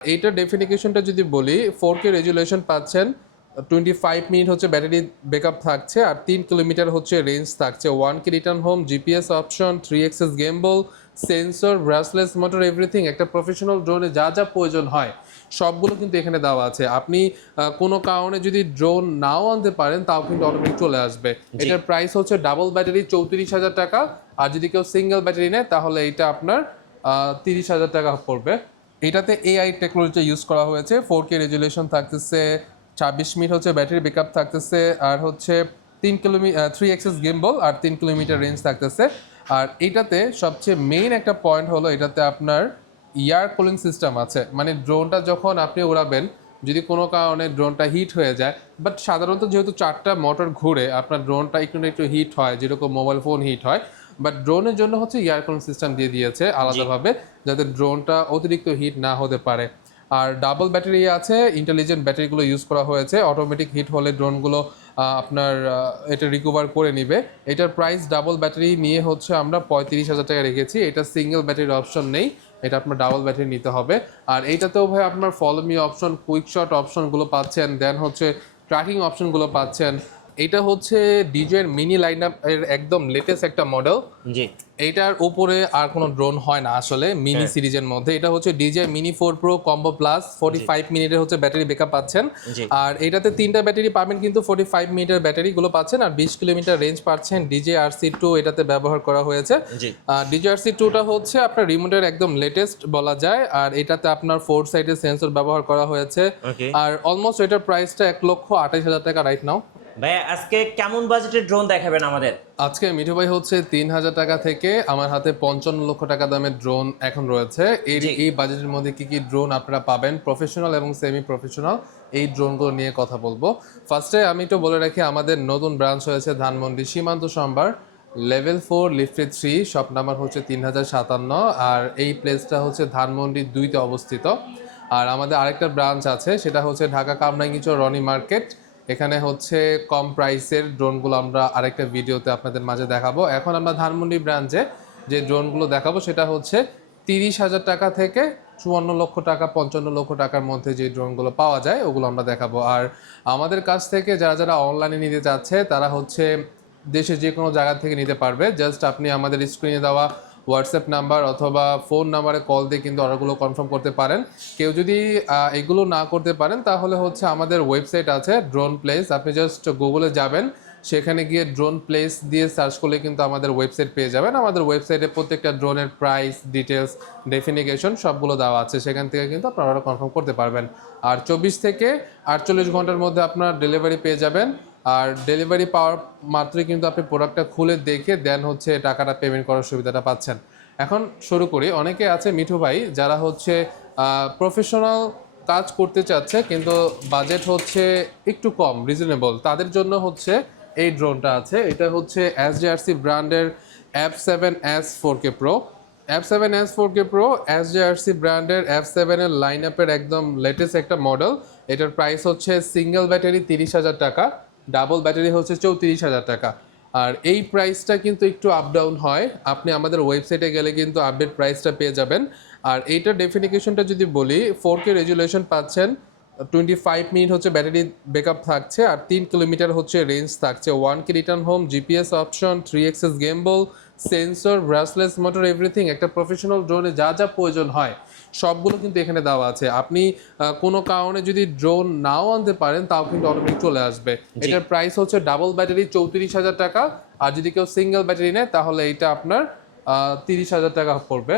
এইটার ডেফিনিকেশনটা যদি বলি 4K রেজুলেশন পাচ্ছেন, 25 মিনিট হচ্ছে ব্যাটারি ব্যাকআপ থাকছে, আর 3 কিলোমিটার হচ্ছে রেঞ্জ থাকছে, 1K return home, GPS option, 3 axis গেমবল, sensor, brushless motor, everything. একটা প্রফেশনাল ড্রোনে যা যা প্রয়োজন হয় সবগুলো কিন্তু এখানে দেওয়া আছে। আপনি কোনো কারণে যদি ড্রোন নাও আনতে পারেন তাও কিন্তু অটোমেটিক চলে আসবে। এটার প্রাইস হচ্ছে ডাবল ব্যাটারি 34,000 টাকা, আর যদি কেউ সিঙ্গেল ব্যাটারি নেয় তাহলে এটা আপনার 30,000 টাকা পড়বে। এটাতে এআই টেকনোলজি ইউজ করা হয়েছে। 4K রেজুলেশন থাকতেছে, 26 মিনিট হচ্ছে ব্যাটারি ব্যাকআপ থাকতেছে, আর হচ্ছে 3 এক্সেস গেমবল, আর 3 কিলোমিটার রেঞ্জ থাকতেছে। আর এটাতে সবচেয়ে মেইন একটা পয়েন্ট হলো এটাতে আপনার এয়ার কুলিং সিস্টেম আছে। মানে ড্রোনটা যখন আপনি উড়াবেন, যদি কোনো কারণে ড্রোনটা হিট হয়ে যায়, বাট সাধারণত যেহেতু 4টা মোটর ঘুরে আপনার ড্রোনটা একটু না একটু হিট হয়, যেরকম মোবাইল ফোন হিট হয়, বাট ড্রোনের জন্য হচ্ছে এয়ার কুলিং সিস্টেম দিয়ে দিয়েছে আলাদাভাবে, যাতে ড্রোনটা অতিরিক্ত হিট না হতে পারে। আর ডাবল ব্যাটারি আছে, ইন্টেলিজেন্ট ব্যাটারিগুলো ইউজ করা হয়েছে। অটোমেটিক হিট হলে ড্রোনগুলো আপনার এটা রিকভার করে নিবে। এটার প্রাইস ডাবল ব্যাটারি নিয়ে হচ্ছে আমরা 35,000 টাকা রেখেছি। এটা সিঙ্গেল ব্যাটারির অপশন নেই, এটা আপনার ডাবল ব্যাটারি নিতে হবে। আর এইটাতেও ভাই আপনার follow me option, quick shot অপশনগুলো পাচ্ছেন, দেন হচ্ছে ট্র্যাকিং অপশনগুলো পাচ্ছেন। এটা হচ্ছে ডিজের মিনি লাইন আপ এর একদম লেটেস্ট একটা মডেল। জি, এইটার উপরে আর কোনো ড্রোন হয় না আসলে মিনি সিরিজের মধ্যে। এটা হচ্ছে DJ mini 4 pro combo plus, 45 মিনিটের হচ্ছে ব্যাটারি ব্যাকআপ পাচ্ছেন। আর এটাতে 3টা ব্যাটারি পাবেন, কিন্তু 45 মিনিটের ব্যাটারিগুলো পাচ্ছেন, আর 20 কিলোমিটার রেঞ্জ পাচ্ছেন। DJI-RC2 এটাতে ব্যবহার করা হয়েছে। DJI-RC2টা হচ্ছে আপনার রিমোটের একদম লেটেস্ট বলা যায়। আর এটাতে আপনার 4 সাইডের সেন্সর ব্যবহার করা হয়েছে। আর অলমোস্ট এটার প্রাইসটা 1,28,000 টাকা রাইট নাও। ভাই আজকে কেমন বাজেটের ড্রোন দেখাবেন আমাদের? আজকে মিঠু ভাই হচ্ছে 3,000 টাকা থেকে আমার হাতে 55 লক্ষ টাকা দামের ড্রোন এখন রয়েছে। এই বাজেটের মধ্যে কি কি ড্রোন আপনারা পাবেন, প্রফেশনাল এবং সেমি প্রফেশনাল, এই ড্রোনগুলো নিয়ে কথা বলবো। ফার্স্টে আমি একটু বলে রাখি, আমাদের নতুন ব্রাঞ্চ হয়েছে ধানমন্ডি সীমান্ত সম্ভার, লেভেল 4 লিফটে 3, শপ নাম্বার হচ্ছে 3057। আর এই প্লেসটা হচ্ছে ধানমন্ডি 2তে অবস্থিত। আর আমাদের আরেকটা ব্রাঞ্চ আছে, সেটা হচ্ছে ঢাকা কামরাঙ্গীচর রনি মার্কেট। এখানে হচ্ছে কম প্রাইসের ড্রোনগুলো আমরা আরেকটা ভিডিওতে আপনাদের মাঝে দেখাবো। এখন আমরা ধানমন্ডি ব্রাঞ্চে যে ড্রোনগুলো দেখাবো সেটা হচ্ছে 30,000 টাকা থেকে 54 লক্ষ টাকা, 55 লক্ষ টাকার মধ্যে যে ড্রোনগুলো পাওয়া যায় ওগুলো আমরা দেখাবো। আর আমাদের কাছ থেকে যারা যারা অনলাইনে নিতে চাচ্ছে তারা হচ্ছে দেশের যে কোনো জায়গা থেকে নিতে পারবে। জাস্ট আপনি আমাদের স্ক্রিনে দেওয়া হোয়াটসঅ্যাপ নাম্বার অথবা ফোন নাম্বারে কল দিয়ে কিন্তু অর্ডারগুলো কনফার্ম করতে পারেন। কেউ যদি এগুলো না করতে পারেন তাহলে হচ্ছে আমাদের ওয়েবসাইট আছে ড্রোন প্লেস, আপনি জাস্ট গুগলে যাবেন, সেখানে গিয়ে ড্রোন প্লেস দিয়ে সার্চ করলে কিন্তু আমাদের ওয়েবসাইট পেয়ে যাবেন। আমাদের ওয়েবসাইটে প্রত্যেকটা ড্রোনের প্রাইস, ডিটেলস, ডেফিনিকেশন সবগুলো দেওয়া আছে, সেখান থেকে কিন্তু আপনারা অর্ডার কনফার্ম করতে পারবেন। আর 24 থেকে 48 ঘন্টার মধ্যে আপনার ডেলিভারি পেয়ে যাবেন। আর ডেলিভারি পাওয়ার মাত্রই কিন্তু আপনি প্রোডাক্টটা খুলে দেখে দেন হচ্ছে টাকাটা পেমেন্ট করার সুবিধাটা পাচ্ছেন। এখন শুরু করি। অনেকে আছে মিঠু ভাই যারা হচ্ছে প্রফেশনাল কাজ করতে চাচ্ছে কিন্তু বাজেট হচ্ছে একটু কম, রিজনেবল, তাদের জন্য হচ্ছে এই ড্রোনটা আছে। এটা হচ্ছে এসজেআরসি ব্র্যান্ডের F7S 4K Pro। F7S 4K Pro এসজেআরসি ব্র্যান্ডের F7 এর লাইন আপের একদম লেটেস্ট একটা মডেল। এটার প্রাইস হচ্ছে সিঙ্গেল ব্যাটারি 30,000 টাকা, ডাবল ব্যাটারি হচ্ছে 34,000 টাকা। আর এই প্রাইসটা কিন্তু একটু আপ ডাউন হয়, আপনি আমাদের ওয়েবসাইটে গেলে কিন্তু আপডেট প্রাইসটা পেয়ে যাবেন। আর এইটার ডেফিনিকেশনটা যদি বলি 4K রেজুলেশন পাচ্ছেন, 25 মিনিট হচ্ছে ব্যাটারি ব্যাকআপ থাকছে, আর 3 কিলোমিটার হচ্ছে রেঞ্জ থাকছে, 1K return home, GPS option, 3 axis গেমবল, sensor, brushless motor, everything. একটা প্রফেশনাল ড্রোনে যা যা প্রয়োজন হয় সবগুলো কিন্তু এখানে দেওয়া আছে। আপনি কোনো কারণে যদি ড্রোন নাও আনতে পারেন তাও কিন্তু অটোমেটিক চলে আসবে। এটার প্রাইস হচ্ছে ডাবল ব্যাটারি 34,000 টাকা, আর যদি কেউ সিঙ্গেল ব্যাটারি নেয় তাহলে এটা আপনার 30,000 টাকা পড়বে।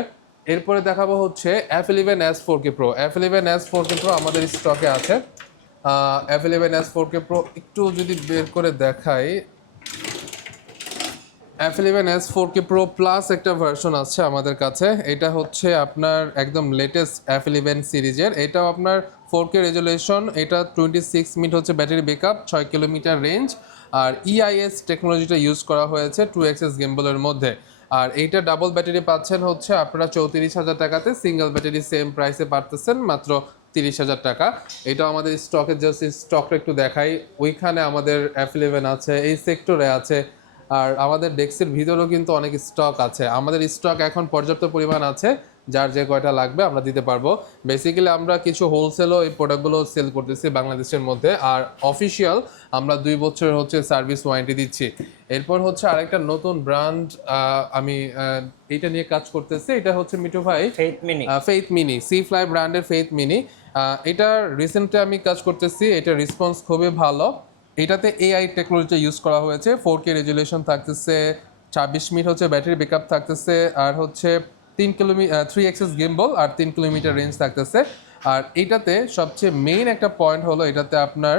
এরপরে দেখাবো হচ্ছে F11S 4K Pro। F11S 4K Pro আমাদের স্টকে আছে। F11S 4K Pro একটু যদি বের করে দেখাই, F11S 4K Pro প্লাস একটা ভার্সন আছে আমাদের কাছে। এটা হচ্ছে আপনার একদম লেটেস্ট F11 সিরিজের। এটাও আপনার 4K রেজুলেশন, এটা 26 মিনিট হচ্ছে ব্যাটারি ব্যাকআপ, 6 কিলোমিটার রেঞ্জ। আর EIS টেকনোলজিটা ইউজ করা হয়েছে 2 এক্সেস গেমবলের মধ্যে। আর এইটা ডাবল ব্যাটারি পাচ্ছেন হচ্ছে আপনারা 34,000 টাকাতে, সিঙ্গেল ব্যাটারি সেম প্রাইসে পাচ্ছেন মাত্র 30,000 টাকা। এটা আমাদের স্টকে, জাস্ট স্টকটা একটু দেখাই। ওইখানে আমাদের F11 আছে, এই সেক্টরে আছে, আর আমাদের ডেস্কের ভিতরেও কিন্তু অনেক স্টক আছে। আমাদের স্টক এখন পর্যাপ্ত পরিমাণ আছে, যার যে কয়টা লাগবে আমরা দিতে পারবো। বেসিক্যালি আমরা কিছু হোলসেলও এই প্রোডাক্টগুলো সেল করতেছি বাংলাদেশের মধ্যে, আর অফিসিয়াল আমরা 2 বছর হচ্ছে সার্ভিস ওয়ারেন্টি দিচ্ছি। এরপর হচ্ছে আরেকটা নতুন ব্র্যান্ড আমি এইটা নিয়ে কাজ করতেছি, এটা হচ্ছে মিঠু ভাই ফেইথ মিনি, সি ফ্লাই ব্র্যান্ডের ফেইথ মিনি। এটা রিসেন্টলি আমি কাজ করতেছি, এটা রেসপন্স খুবই ভালো। এটাতে এআই টেকনোলজি ইউজ করা হয়েছে, 4K রেজুলেশন থাকতেছে, 26 মিনিট হচ্ছে ব্যাটারি ব্যাকআপ থাকতেছে, আর হচ্ছে 3 এক্সেস গিম্বল আর 3 কিলোমিটার রেঞ্জ থাকতেছে। আর এটাতে সবচেয়ে মেইন একটা পয়েন্ট হলো এটাতে আপনার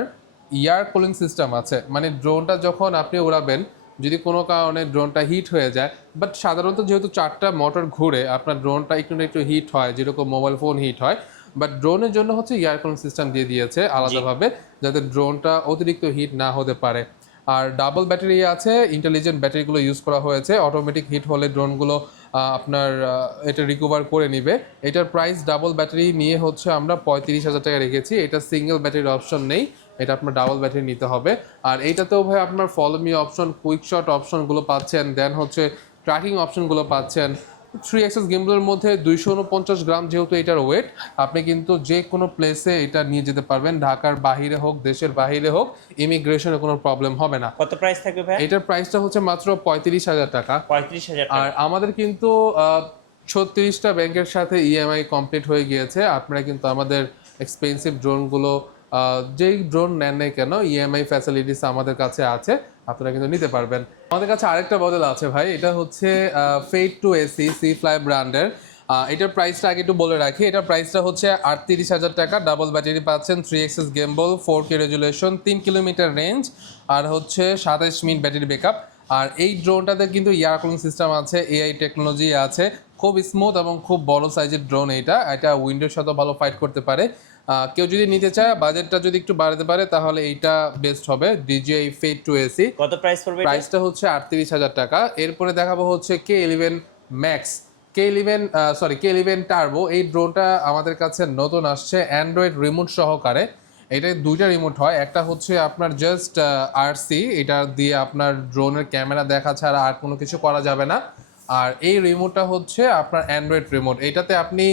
এয়ার কুলিং সিস্টেম আছে, মানে ড্রোনটা যখন আপনি উড়াবেন যদি কোনো কারণে ড্রোনটা হিট হয়ে যায়, বাট সাধারণত যেহেতু 4টা মোটর ঘুরে আপনার ড্রোনটা একটু না একটু হিট হয়, যেরকম মোবাইল ফোন হিট হয়, বাট ড্রোনের জন্য হচ্ছে এয়ার কুলিং সিস্টেম দিয়ে দিয়েছে আলাদাভাবে, যাতে ড্রোনটা অতিরিক্ত হিট না হতে পারে। আর ডাবল ব্যাটারি আছে, ইন্টেলিজেন্ট ব্যাটারিগুলো ইউজ করা হয়েছে, অটোমেটিক হিট হলে ড্রোনগুলো আপনার এটা রিকভার করে নিবে। এটার প্রাইস ডাবল ব্যাটারি নিয়ে হচ্ছে আমরা 35,000 টাকা রেখেছি। এটা সিঙ্গেল ব্যাটারির অপশন নেই, এটা আপনার ডাবল ব্যাটারি নিতে হবে। আর এইটাতেও ভাই আপনার follow me option, quick shot অপশনগুলো পাচ্ছেন, দেন হচ্ছে ট্র্যাকিং অপশনগুলো পাচ্ছেন। 3 এক্সেস গিম্বলের মধ্যে 249 গ্রাম যেহেতু এটার ওয়েট, আপনি কিন্তু যে কোনো প্লেসে এটা নিয়ে যেতে পারবেন, ঢাকার বাহিরে হোক দেশের বাহিরে হোক, ইমিগ্রেশনে কোনো প্রবলেম হবে না। কত প্রাইস থাকবে ভাই? এটার প্রাইসটা হচ্ছে মাত্র 35,000 টাকা। 35,000 টাকা। আর আমাদের কিন্তু 36টা ব্যাংকের সাথে ইএমআই কমপ্লিট হয়ে গিয়েছে। আপনারা কিন্তু আমাদের এক্সপেন্সিভ ড্রোনগুলো যেই ড্রোন নেন নাই কেন, ইএমআই ফ্যাসিলিটিস আমাদের কাছে আছে, আপনারা কিন্তু নিতে পারবেন। আমাদের কাছে আরেকটা মডেল আছে ভাই, এটা হচ্ছে ফেইট টু এসি, সি ফ্লাই ব্র্যান্ডের। এটার প্রাইসটা আগে একটু বলে রাখি, এটার প্রাইসটা হচ্ছে 38,000 টাকা। ডাবল ব্যাটারি পাচ্ছেন, 3 axis gimbal, 4K resolution, 3 kilometre range, আর হচ্ছে 27 মিনিট ব্যাটারি ব্যাকআপ। আর এই ড্রোনটাতে কিন্তু এয়ার কুলিং সিস্টেম আছে, এআই টেকনোলজি আছে, খুব স্মুথ এবং খুব বড় সাইজের ড্রোন। এটা উইন্ডোর সাথে ভালো ফাইট করতে পারে। কেউ যদি নিতে চায়, বাজেটটা যদি একটু বাড়াতে পারে, তাহলে এইটা বেস্ট হবে, DJI Avata 2AC। কত প্রাইস পড়বে? প্রাইসটা হচ্ছে 38,000 টাকা। এরপরে দেখাবো হচ্ছে K11 Max, K11 টার্বো। এই ড্রোনটা আমাদের কাছে নতুন আসছে, অ্যান্ড্রয়েড রিমোট সহকারে। এটা 2টা রিমোট হয়, একটা হচ্ছে আপনার জাস্ট আরসি, এটা দিয়ে আপনার ড্রোনের ক্যামেরা দেখা ছাড়া আর কোনো কিছু করা যাবে না। আর এই রিমোটটা হচ্ছে আপনার অ্যান্ড্রয়েড রিমোট, এটাতে আপনি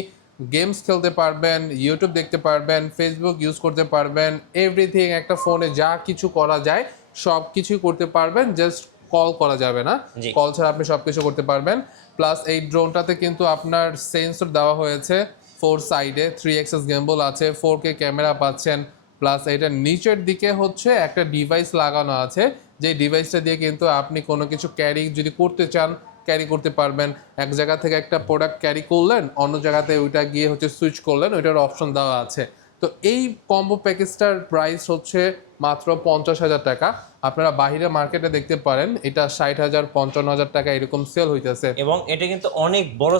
গেমস খেলতে পারবেন, ইউটিউব দেখতে পারবেন, ফেসবুক ইউজ করতে পারবেন, এভরিথিং। একটা ফোনে যা কিছু করা যায় সব কিছুই করতে পারবেন, জাস্ট কল করা যাবে না, কল ছাড়া আপনি সব কিছু করতে পারবেন। প্লাস এই ড্রোনটাতে কিন্তু আপনার সেন্সর দেওয়া হয়েছে 4 সাইডে, 3 এক্সেস গিম্বল আছে, 4K ক্যামেরা পাচ্ছেন। প্লাস এটার নিচের দিকে হচ্ছে একটা ডিভাইস লাগানো আছে, যে ডিভাইসটা দিয়ে কিন্তু আপনি কোনো কিছু ক্যারি যদি করতে চান, ক্যারি করতে পারবেন। এক জায়গা থেকে একটা প্রোডাক্ট ক্যারি করলেন, অন্য জায়গাতে ওইটা গিয়ে হচ্ছে সুইচ করলেন, ওইটার অপশন দেওয়া আছে। তো এই কম্বো প্যাকেজটার প্রাইস হচ্ছে মাত্র 50,000 টাকা। আপনারা বাইরে মার্কেটে দেখতে পারেন, এটা 60,000 55,000 টাকা এরকম সেল হইতেছে। এবং এটা কিন্তু অনেক বড়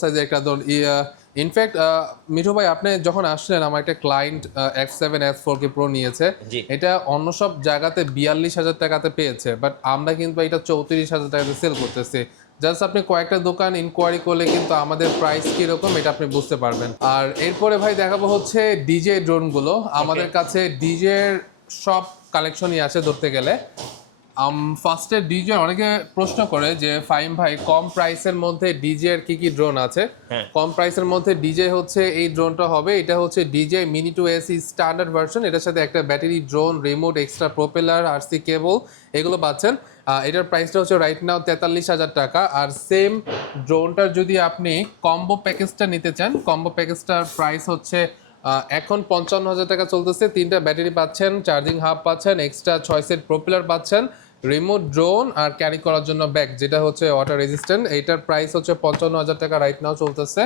সাইজের একটা ড্রোন। ইনফ্যাক্ট মিঠু ভাই, আপনি যখন আসলেন, আমার একটা ক্লায়েন্ট F7 S4K Pro নিয়েছে, এটা অন্য সব জায়গাতে 42,000 টাকাতে পেয়েছে, বাট আমরা কিন্তু এটা 34,000 টাকাতে সেল করতেছি। জাস্ট আপনি কয়েকটা দোকান ইনকোয়ারি করলে কিন্তু আমাদের প্রাইস কিরকম এটা আপনি বুঝতে পারবেন। আর এরপরে ভাই দেখাবো হচ্ছে ডিজে ড্রোনগুলো। আমাদের কাছে ডিজের সব কালেকশনই আছে ধরতে গেলে। ফার্স্টে ডিজে অনেকে প্রশ্ন করে যে ফাইম ভাই, কম প্রাইসের মধ্যে ডিজে এর কি ড্রোন আছে? কম প্রাইসের মধ্যে ডিজে হচ্ছে এই ড্রোনটা হবে, এটা হচ্ছে DJI Mini 2AC standard version. এটার সাথে একটা battery, drone, remote, extra propeller, RC cable, এগুলো পাচ্ছেন। এটার প্রাইসটা হচ্ছে রাইট নাও 43,000 টাকা। আর সেম ড্রোনটার যদি আপনি কম্বো প্যাকেজটা নিতে চান, কম্বো প্যাকেজটার প্রাইস হচ্ছে এখন 55,000 টাকা চলতেছে। 3টা ব্যাটারি পাচ্ছেন, চার্জিং হাব পাচ্ছেন, এক্সট্রা 6 সেট প্রপেলার পাচ্ছেন, রিমোট, ড্রোন আর ক্যারি করার জন্য ব্যাগ, যেটা হচ্ছে ওয়াটার রেজিস্ট্যান্ট। এইটার প্রাইস হচ্ছে 55,000 টাকা রাইট নাও চলতেছে।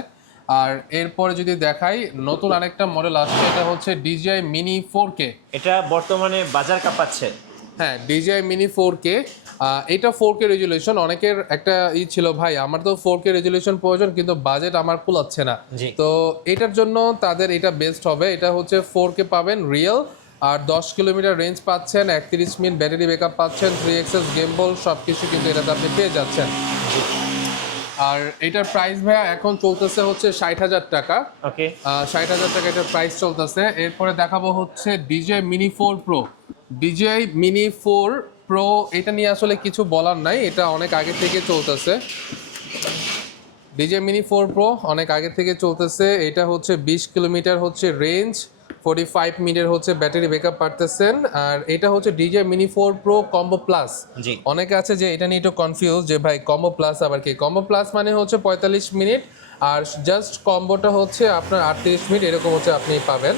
আর এরপরে যদি দেখাই, নতুন আরেকটা মডেল আসছে, এটা হচ্ছে DJI Mini 4K। এটা বর্তমানে বাজার কাঁপাচ্ছে। হ্যাঁ, DJI Mini 4K। এটা 4K রেজুলেশন। অনেকের একটা ছিল, ভাই আমার তো 4K রেজুলেশন প্রয়োজন, কিন্তু বাজেট আমার কুলাচ্ছে না। তো এটার জন্য তাদের এটা বেস্ট হবে। এটা হচ্ছে 4K পাবেন রিয়েল, আর 10 কিলোমিটার রেঞ্জ পাচ্ছেন, 31 মিনিট ব্যাটারি ব্যাকআপ পাচ্ছেন, 3 এক্সেস গেমবল, সব কিছু কিন্তু এটাতে আপনি পেয়ে যাচ্ছেন। আর এটার প্রাইস ভাইয়া এখন চলতেছে হচ্ছে 60,000 টাকা। 60,000 টাকা এটার প্রাইস চলতেছে। এরপরে দেখাবো হচ্ছে DJI Mini 4 Pro। DJI Mini 4 Pro এটা নিয়ে আসলে কিছু বলার নাই, এটা অনেক আগে থেকে চলতেছে। DJI Mini 4 Pro অনেক আগে থেকে চলতেছে। এটা হচ্ছে 20 কিলোমিটার হচ্ছে রেঞ্জ, 45 মিনিটের হচ্ছে ব্যাটারি ব্যাকআপ পারতেছেন। আর এটা হচ্ছে DJI Mini 4 Pro combo plus. জি। অনেকে আছে যে এটা নিয়ে একটু কনফিউজ যে ভাই কম্বো প্লাস আবার কি। কম্বো প্লাস মানে হচ্ছে 45 মিনিট, আর জাস্ট কম্বোটা হচ্ছে আপনার 38 মিনিট এরকম হচ্ছে আপনি পাবেন।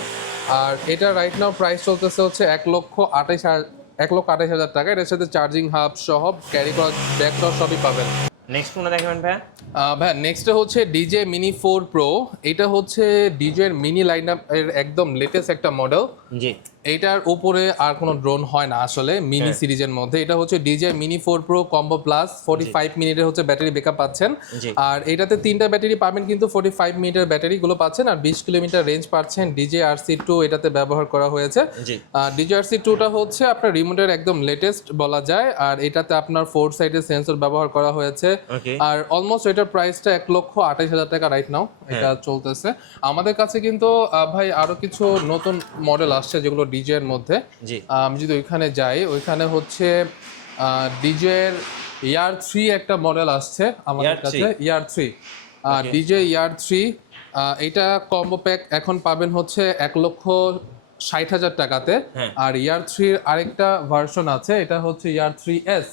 আর এটা রাইট নাও প্রাইস চলতেছে হচ্ছে 1,28,000 টাকা। এটার সাথে চার্জিং হাব সহ ক্যারি করা ব্যাগ সহ সবই পাবেন। নেক্সট কোনটা দেখাবেন ভাইয়া? ভাই নেক্সটে হচ্ছে DJI Mini 4 Pro। এটা হচ্ছে DJI এর মিনি লাইন এর একদম লেটেস্ট একটা মডেল। জি। এইটার উপরে আর কোনো ড্রোন হয় না আসলে মিনি সিরিজের মধ্যে। এটা হচ্ছে DJI Mini 4 Pro combo plus, 45 মিনিটের হচ্ছে ব্যাটারি ব্যাকআপ পাচ্ছেন। জি। আর এটাতে 3টা ব্যাটারি পাবেন, কিন্তু 45 মিনিটের ব্যাটারিগুলো পাচ্ছেন। আর 20 কিলোমিটার রেঞ্জ পাচ্ছেন। DJI RC2 এটাতে ব্যবহার করা হয়েছে। জি। DJI RC2টা হচ্ছে আপনার রিমোটের একদম লেটেস্ট বলা যায়। আর এটাতে আপনার 4 সাইডের সেন্সর ব্যবহার করা হয়েছে। ওকে। আর অলমোস্ট এটার প্রাইসটা 1,28,000 টাকা রাইট নাও এটা চলতেছে। আমাদের কাছে কিন্তু ভাই আরো কিছু নতুন মডেল আসছে যেগুলো DJI এর মধ্যে। জি। আমি যদি ওইখানে যাই, ওইখানে হচ্ছে DJI এর ইয়ার 3 একটা মডেল আসছে আমাদের কাছে। ইয়ার 3 DJI ইয়ার 3 এটা কম্বো প্যাক এখন পাবেন হচ্ছে 1,60,000 টাকাতে। আর ইয়ার 3 আরেকটা ভার্সন আছে, এটা হচ্ছে ইয়ার 3S।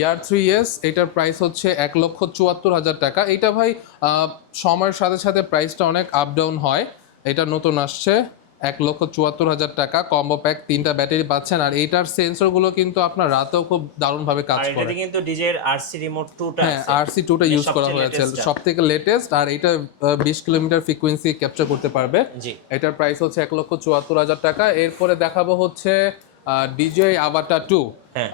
ইয়ার 3S এটার প্রাইস হচ্ছে 1,74,000 টাকা। এটা ভাই সময়ের সাথে সাথে প্রাইসটা অনেক আপ ডাউন হয়। এটা নতুন আসছে 1,74,000 টাকা কম্বো প্যাক, 3টা ব্যাটারি পাচ্ছেন। আর এইটার সেন্সরগুলো কিন্তু আপনার রাতেও খুব দারুণভাবে কাজ আর করে। এটাতে কিন্তু DJI এর RC রিমোট 2টা হ্যাঁ, আছে। RC2টা ইউজ করা হয়েছে, সবথেকে লেটেস্ট। আর এটা 20 কিলোমিটার ফ্রিকোয়েন্সি ক্যাপচার করতে পারবে। জি। এটার প্রাইস হচ্ছে 1,74,000 টাকা। এরপরে দেখাবো হচ্ছে DJI Avata 2।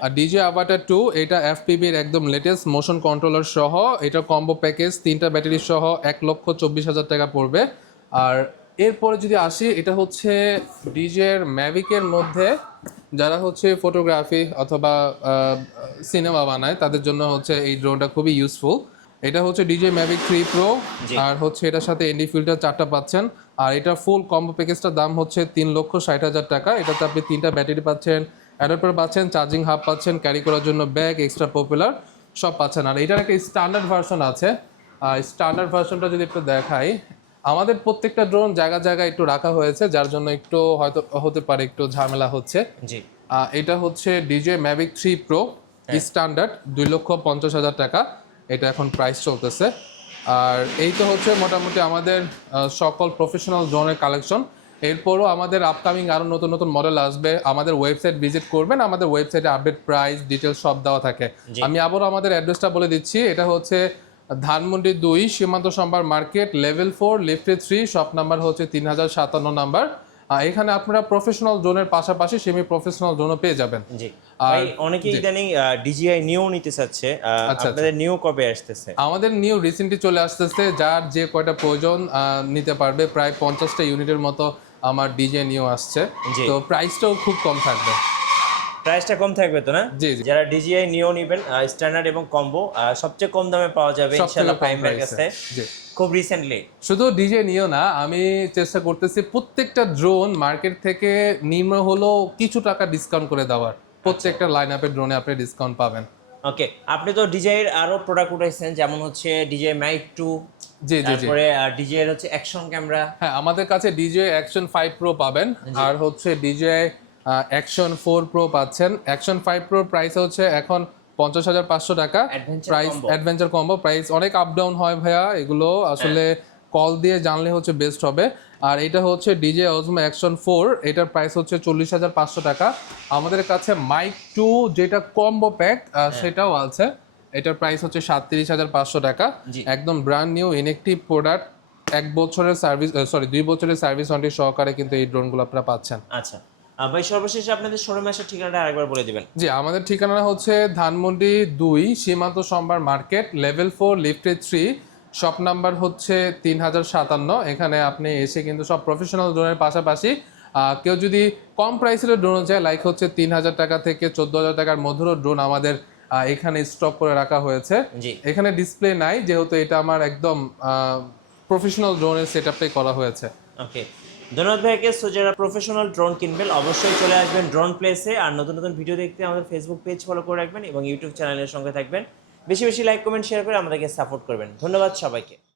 আর DJI Avata 2 এটা FPV এর একদম লেটেস্ট মোশন কন্ট্রোলার সহ। এটা কম্বো প্যাকেজ 3টা ব্যাটারি সহ 1,24,000 টাকা পড়বে। আর এরপরে যদি আসি, এটা হচ্ছে DJI এর ম্যাভিকের মধ্যে যারা হচ্ছে ফটোগ্রাফি অথবা সিনেমা বানায় তাদের জন্য হচ্ছে এই ড্রোনটা খুবই ইউজফুল। এটা হচ্ছে DJI Mavic 3 Pro। আর হচ্ছে এটার সাথে ND ফিল্টার 4টা পাচ্ছেন। আর এটা ফুল কম্বো প্যাকেজটার দাম হচ্ছে 3,60,000 টাকা। এটাতে আপনি 3টা ব্যাটারি পাচ্ছেন, অ্যাডাপ্টার পাচ্ছেন, চার্জিং হাব পাচ্ছেন, ক্যারি করার জন্য ব্যাগ, এক্সট্রা পপুলার সব পাচ্ছেন। আর এটার একটা স্ট্যান্ডার্ড ভার্সন আছে। স্ট্যান্ডার্ড ভার্সনটা যদি একটু দেখাই, আমাদের প্রত্যেকটা ড্রোন জায়গায় একটু রাখা হয়েছে, যার জন্য একটু হয়তো হতে পারে একটু ঝামেলা হচ্ছে। জি। এটা হচ্ছে DJI Mavic 3 Pro স্ট্যান্ডার্ড, 2,50,000 টাকা এটা এখন প্রাইস চলতেছে। আর এই তো হচ্ছে মোটামুটি আমাদের সকল প্রফেশনাল ড্রোনের কালেকশন। এরপরও আমাদের আপকামিং আরও নতুন নতুন মডেল আসবে। আমাদের ওয়েবসাইট ভিজিট করবেন, আমাদের ওয়েবসাইটে আপডেট প্রাইস ডিটেলস সব দেওয়া থাকে। আমি আবারও আমাদের অ্যাড্রেসটা বলে দিচ্ছি। এটা হচ্ছে ধানমন্ডি 2 সীমান্ত সম্ভার মার্কেট, লেভেল 4, লিফটে 3, শপ নাম্বার হচ্ছে 3057 নাম্বার। এখানে আপনারা প্রফেশনাল ড্রোনের পাশাপাশি সেমি প্রফেশনাল ড্রোনও পেয়ে যাবেন। জি। ভাই অনেকেই ইদানিং DJI নিউ নিতে চাচ্ছে, আপনাদের নিউ কবে আসতেছে? আমাদের নিউ রিসেন্টলি চলে আসতেছে, যার যে কয়টা প্রয়োজন নিতে পারবে। প্রায় 50টা ইউনিটের মতো আমার DJI নিউ আসছে। তো প্রাইসটাও খুব কম থাকবে। প্রাইসটা কম থাকবে তো না? জি। যারা DJI নিও নেবেন স্ট্যান্ডার্ড এবং কম্বো সবচেয়ে কম দামে পাওয়া যাবে ইনশাআল্লাহ প্রাইমের কাছে। জি। খুব রিসেন্টলি শুধু DJI নিও না, আমি চেষ্টা করতেছি প্রত্যেকটা ড্রোন মার্কেট থেকে নিম্ন হলেও কিছু টাকা ডিসকাউন্ট করে দেওয়ার। প্রত্যেকটা লাইন আপের ড্রোনে আপনি ডিসকাউন্ট পাবেন। ওকে, আপনি তো DJI এর আরো প্রোডাক্ট উঠাইছেন, যেমন হচ্ছে DJI Mic 2। জি। তারপরে DJI এর হচ্ছে অ্যাকশন ক্যামেরা। হ্যাঁ, আমাদের কাছে DJI Action 5 Pro পাবেন। আর হচ্ছে DJI Action 4 Pro পাচ্ছেন। Action 5 Pro প্রাইস হচ্ছে এখন 50,500 টাকা। প্রাইস অ্যাডভেঞ্চার কম্বো প্রাইস অনেক আপ ডাউন হয় ভাইয়া, এগুলো আসলে কল দিয়ে জানলে হচ্ছে বেস্ট হবে। আর এটা হচ্ছে DJI Osmo Action 4, এটার প্রাইস হচ্ছে 40,500 টাকা। আমাদের কাছে Mic 2 যেটা কম্বো প্যাক সেটাও আছে, এটার প্রাইস হচ্ছে 37,500 টাকা। একদম ব্র্যান্ড নিউ ইনএক্টিভ প্রোডাক্ট, 2 বছরের সার্ভিস ওয়ারেন্টি সহকারে কিন্তু এই ড্রোনগুলো আপনারা পাচ্ছেন। আচ্ছা ভাই, সর্বশেষে আপনাদের শোরুমে আসার ঠিকানাটা আরেকবার বলে দিবেন। জি, আমাদের ঠিকানা হচ্ছে ধানমন্ডি 2 সীমান্ত সম্ভার মার্কেট, লেভেল 4, লিফটে 3, শপ নাম্বার হচ্ছে 3057। এখানে আপনি এসে কিন্তু সব প্রফেশনাল ড্রোনের পাশাপাশি কেউ যদি কম প্রাইসের ড্রোন চায়, লাইক হচ্ছে 3,000 টাকা থেকে 14,000 টাকার মধ্যেও ড্রোন আমাদের এখানে স্টক করে রাখা হয়েছে। এখানে ডিসপ্লে নাই, যেহেতু এটা আমার একদম প্রফেশনাল ড্রোনের সেটআপটাই করা হয়েছে। ওকে, ধন্যবাদ ভাইকে। সো যারা প্রফেশনাল ড্রোন কিনবেন অবশ্যই চলে আসবেন ড্রোন প্লেসে। আর নতুন নতুন ভিডিও দেখতে আমাদের ফেসবুক পেজ ফলো করে রাখবেন এবং ইউটিউব চ্যানেলের সঙ্গে থাকবেন। বেশি বেশি লাইক কমেন্ট শেয়ার করে আমাদেরকে সাপোর্ট করবেন। ধন্যবাদ সবাইকে।